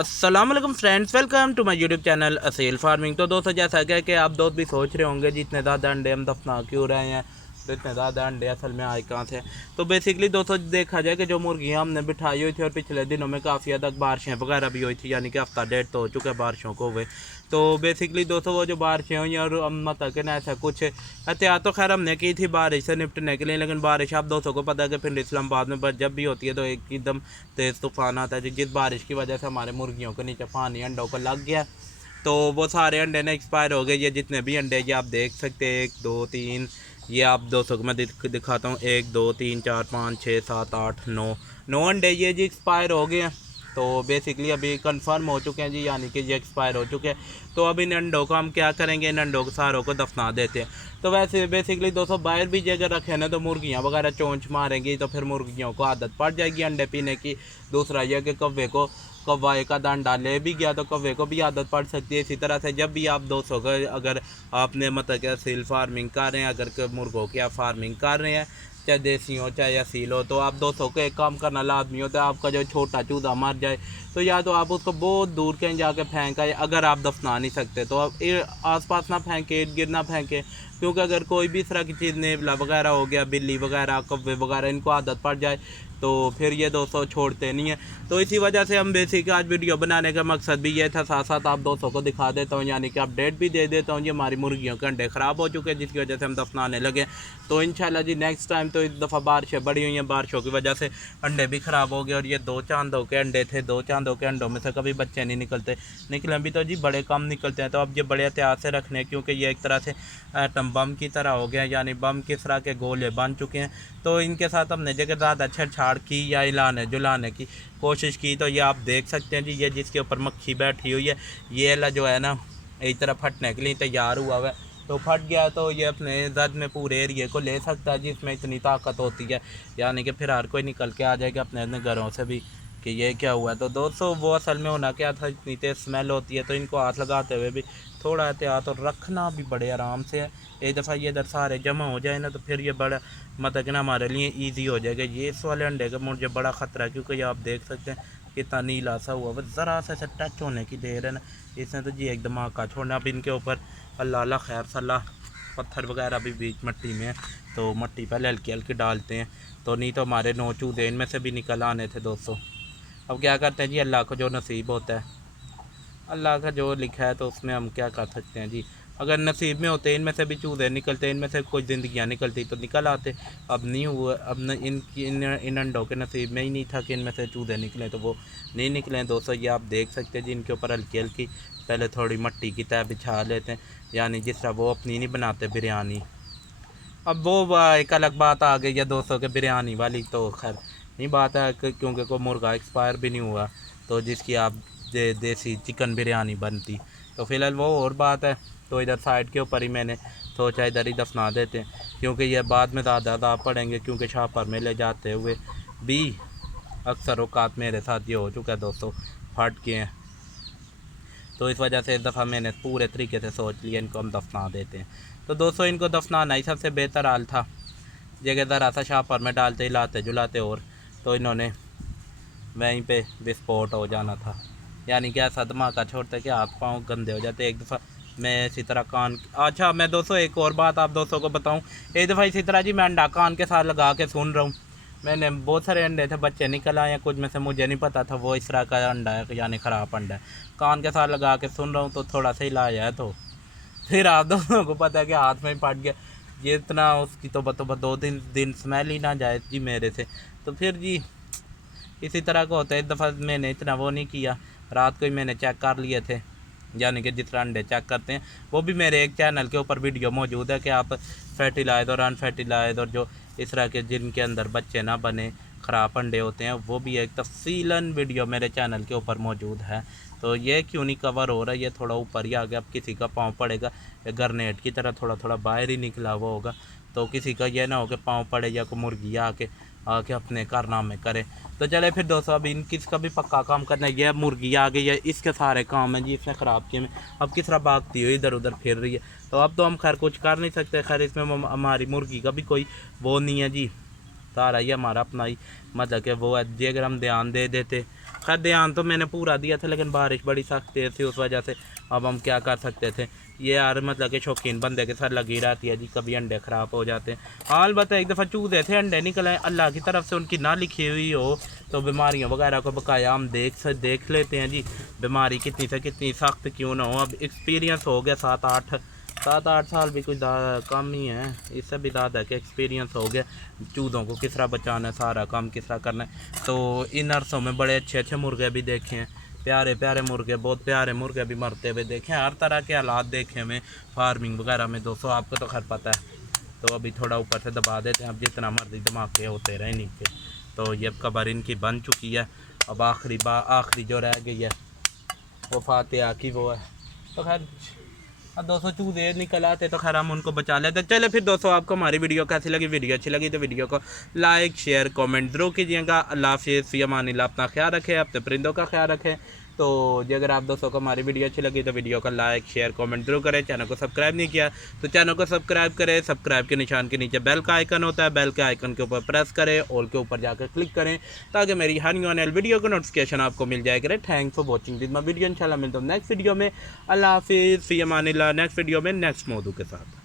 अस्सलाम वालेकुम friends, welcome to my YouTube channel Aseel farming. तो दोस्तों, जैसा कि आप दोस्त भी सोच रहे होंगे जी इतने ज़्यादा अंडे हम दफना क्यों रहे हैं, तो इतने ज़्यादा अंडे असल में आए कहाँ से। तो बेसिकली दोस्तों देखा जाए कि जो मुर्गियाँ हमने बिठाई हुई थी और पिछले दिनों में काफ़ी हद तक बारिशें वगैरह भी हुई थी, यानी कि हफ्ता डेढ़ तो हो चुका है बारिशों को हुए। तो बेसिकली दोस्तों वो जो बारिशें हुई और मतलब कि ना ऐसा कुछ एहतियात तो खैर हमने की थी बारिश से निपटने के लिए, लेकिन बारिश आप दोस्तों को पता है कि फिर इस्लामाबाद में जब भी होती है तो एकदम तेज़ तूफान आता है, जिस बारिश की वजह से हमारे मुर्गियों के नीचे पानी अंडों को लग गया। तो वो सारे अंडे ना एक्सपायर हो गए। ये जितने भी अंडे ये आप देख सकते हैं, 1 2 3, ये आप दोस्तों को मैं दिखाता हूँ, 1 2 3 4 5 6 7 8 9 अंडे ये जी एक्सपायर हो गए हैं। तो बेसिकली अभी कंफर्म हो चुके हैं जी, यानी कि ये एक्सपायर हो चुके हैं। तो अब इन अंडों को हम क्या करेंगे, इन अंडों को सारों को दफना देते हैं। तो वैसे बेसिकली दोस्तों बाहर भी जगह रखे ना तो मुर्गियाँ वगैरह चोंच मारेंगी, तो फिर मुर्गियों को आदत पड़ जाएगी अंडे पीने की। दूसरा यह कि कौवा एक आधा अंडा ले भी गया तो कौवे को भी आदत पड़ सकती है। इसी तरह से जब भी आप दोस्तों को अगर आपने मतलब क्या सील फार्मिंग कर रहे हैं, अगर मुर्गों की आप फार्मिंग कर रहे हैं, चाहे देसी हो चाहे असील हो, तो आप दोस्तों को एक काम करना लाजमी होता है। आपका जो छोटा चूजा मर जाए तो या तो आप उसको बहुत दूर कहीं जाके फेंक आए, अगर आप दफना नहीं सकते तो आप आस पास ना फेंके, इर्द गिर्द ना फेंके, क्योंकि अगर कोई भी इस तरह की चीज़ नेवला वगैरह हो गया, बिल्ली वगैरह कौवे वगैरह इनको आदत पड़ जाए तो फिर ये दोस्तों छोड़ते नहीं हैं। तो इसी वजह से हम बेसिक आज वीडियो बनाने का मकसद भी ये था, साथ साथ आप दोस्तों को दिखा देता हूँ, यानी कि अपडेट भी दे देता हूँ। ये हमारी मुर्गियों के अंडे ख़राब हो चुके हैं जिसकी वजह से हम दफनाने लगे। तो इंशाल्लाह जी नेक्स्ट टाइम, तो इस दफ़ा बारिशें बड़ी हुई हैं, बारिशों की वजह से अंडे भी ख़राब हो गए। और ये 2 चांदों के अंडे थे, 2 चांदों के अंडों में से कभी बच्चे नहीं निकले भी तो जी बड़े कम निकलते हैं। तो अब ये बड़े एहतियात से रखने, क्योंकि ये एक तरह से एटम बम की तरह हो गया, यानी बम किस तरह के गोले बन चुके हैं। तो इनके साथ हमने जगह ज़्यादा छेड़छाड़ की या जुलाने की कोशिश की। तो ये आप देख सकते हैं जी, ये जिसके ऊपर मक्खी बैठी हुई है, ये ला जो है ना एक तरह फटने के लिए तैयार हुआ हुआ है। तो फट गया तो ये अपने जद में पूरे एरिए को ले सकता है, जिसमें इतनी ताकत होती है, यानी कि फिर हर कोई निकल के आ जाएगा अपने अपने घरों से भी कि ये क्या हुआ है। तो दोस्तों वो असल में होना क्या था, इतनी तेज़ स्मेल होती है, तो इनको हाथ लगाते हुए भी थोड़ा एहतियात और रखना भी बड़े आराम से है। एक दफ़ा ये इधर सारे जमा हो जाए ना तो फिर ये बड़ा मतलब कि ना हमारे लिए ईजी हो जाएगा। ये इस वाले अंडे का मुझे बड़ा ख़तरा है, क्योंकि ये आप देख सकते हैं कितना नीला सा हुआ, बस ज़रा सा टच होने की देर है ना, इसने तो जी एक दिमाग का छोड़ना। अब इनके ऊपर अल्लाह खैर सलाह पत्थर वगैरह भी बीच मट्टी में है, तो मट्टी पहले हल्की हल्की डालते हैं, तो नहीं तो हमारे 9 चूजे इनमें से भी निकल आने थे दोस्तों। अब क्या करते हैं जी, अल्लाह को जो नसीब होता है, अल्लाह का जो लिखा है तो उसमें हम क्या कर सकते हैं जी। अगर नसीब में होते इनमें से भी चूजे निकलते, इनमें से कुछ ज़िंदगियाँ निकलती तो निकल आते। अब नहीं हुआ, अब न इन अंडों के नसीब में ही नहीं था कि इनमें से चूजे निकलें, तो वो नहीं निकले दोस्तों। ये आप देख सकते हैं जी, इनके ऊपर हल्की हल्की पहले थोड़ी मट्टी की तह बिछा लेते हैं, यानी जिस तरह वो अपनी नहीं बनाते बिरयानी। अब वो एक अलग बात आ गई है दोस्तों के बिरयानी वाली, तो खैर नहीं बात है क्योंकि कोई मुर्गा एक्सपायर भी नहीं हुआ, तो जिसकी आप देसी चिकन बिरयानी बनती, तो फ़िलहाल वो और बात है। तो इधर साइड के ऊपर ही मैंने सोचा इधर ही दफना देते हैं, क्योंकि ये बाद में ज़्यादा दाव पड़ेंगे, क्योंकि शाहपुर में ले जाते हुए भी अक्सर औकात मेरे साथ ये हो चुका है दोस्तों, फट गए हैं। तो इस वजह से इस दफ़ा मैंने पूरे तरीके से सोच लिया इनको हम दफना देते हैं। तो दोस्तों इनको दफनाना ही सबसे बेहतर हाल था, जगह ज़रा सा शाहपुर में डालते हिलाते जुलाते, और तो इन्होंने वहीं पे विस्फोट हो जाना था, यानी कि ऐसा धमाका छोड़ते कि हाथ पाँव गंदे हो जाते। एक दफ़ा मैं इसी तरह कान, अच्छा मैं दोस्तों एक और बात आप दोस्तों को बताऊं, एक दफ़ा इसी तरह जी मैं अंडा कान के साथ लगा के सुन रहा हूँ, मैंने बहुत सारे अंडे थे, बच्चे निकल आए हैं, कुछ में से मुझे नहीं पता था वो इस तरह का अंडा है, यानी ख़राब अंडा है। कान के साथ लगा के सुन रहा हूँ तो थोड़ा सा हिलाया है, तो फिर आप दोस्तों को पता है कि हाथ में ही फट गया। ये इतना उसकी तो 2 दिन स्मेल ही ना जाए जी मेरे से, तो फिर जी इसी तरह का होता है। इस दफ़ा मैंने इतना वो नहीं किया, रात को ही मैंने चेक कर लिए थे, यानी कि जिस तरह अंडे चेक करते हैं वो भी मेरे एक चैनल के ऊपर वीडियो मौजूद है कि आप फर्टिलाइज़ और अनफर्टिलाइज और जो इस तरह के जिनके अंदर बच्चे ना बने ख़राब अंडे होते हैं, वो भी एक तफसीलन वीडियो मेरे चैनल के ऊपर मौजूद है। तो ये क्यों नहीं कवर हो रहा है, ये थोड़ा ऊपर ही आ गया, अब किसी का पाँव पड़ेगा गरनेट की तरह थोड़ा थोड़ा बाहर ही निकला हुआ होगा, तो किसी का ये ना हो कि पाँव पड़े या कोई मुर्गी आके अपने कारनामे करे। तो चले फिर दोस्तों, अब इन किसका भी पक्का काम करना है, ये मुर्गी आ गई है, इसके सारे काम हैं जी इसने ख़राब किए में, अब किस तरह भागती हुई इधर उधर फिर रही है। तो अब तो हम खैर कुछ कर नहीं सकते, खैर इसमें हमारी मुर्गी का भी कोई वो नहीं है जी, सारा ही हमारा अपना ही मतलब कि वो है जी, अगर हम ध्यान दे देते। खैर खैर ध्यान तो मैंने पूरा दिया था, लेकिन बारिश बड़ी सख्त तेज़ थी, उस वजह से अब हम क्या कर सकते थे। ये यार मतलब कि शौकीन बंदे के साथ लगी रहती है जी, कभी अंडे ख़राब हो जाते हैं। हाँ अलबत्ता एक दफ़ा चूजे थे, अंडे निकले, अल्लाह की तरफ से उनकी ना लिखी हुई हो तो बीमारियों वगैरह को बकाया हम देख लेते हैं जी, बीमारी कितनी से कितनी सख्त क्यों ना हो। अब एक्सपीरियंस हो गया 7-8 साल भी कुछ कम ही है, इससे भी ज़्यादा के एक्सपीरियंस हो गया चूज़ों को किस तरह बचाना है, सारा काम किस तरह करना है। तो इन अरसों में बड़े अच्छे मुर्गे भी देखे हैं, प्यारे मुर्गे, बहुत प्यारे मुर्गे भी मरते हुए देखे हैं, हर तरह के हालात देखे हमें फार्मिंग वगैरह में दोस्तों, आपको तो खैर पता है। तो अभी थोड़ा ऊपर से दबा देते हैं, अब जितना मर्जी धमाके होते रहे नीचे। तो ये कबर इनकी बन चुकी है, अब आखिरी जो रह गई है वो फातिहा की वो है। तो खैर अब दोस्तों चूजे निकल आते तो खैर हम उनको बचा लेते। चले फिर दोस्तों, आपको हमारी वीडियो कैसी लगी, वीडियो अच्छी लगी तो वीडियो को लाइक शेयर कमेंट ज़रूर कीजिएगा। अल्लाह हाफ़िज़, फ़ी अमानिल्लाह, अपना ख्याल रखें, अपने परिंदों का ख्याल रखें। तो जी अगर आप दोस्तों को हमारी वीडियो अच्छी लगी तो वीडियो का लाइक शेयर कमेंट जरूर करें। चैनल को सब्सक्राइब नहीं किया तो चैनल को सब्सक्राइब करें, सब्सक्राइब के निशान के नीचे बेल का आइकन होता है, बेल के आइकन के ऊपर प्रेस करें, ऑल के ऊपर जाकर क्लिक करें ताकि मेरी हर न्यू आने वाली वीडियो का नोटिफिकेशन आपको मिल जाए करे। Thanks for watching this my video, इंशाल्लाह मिलता हूँ नेक्स्ट वीडियो में। अल्लाह हाफ़िज़, फ़ी अमानिल्लाह, नेक्स्ट वीडियो में नेक्स्ट मौजू के साथ।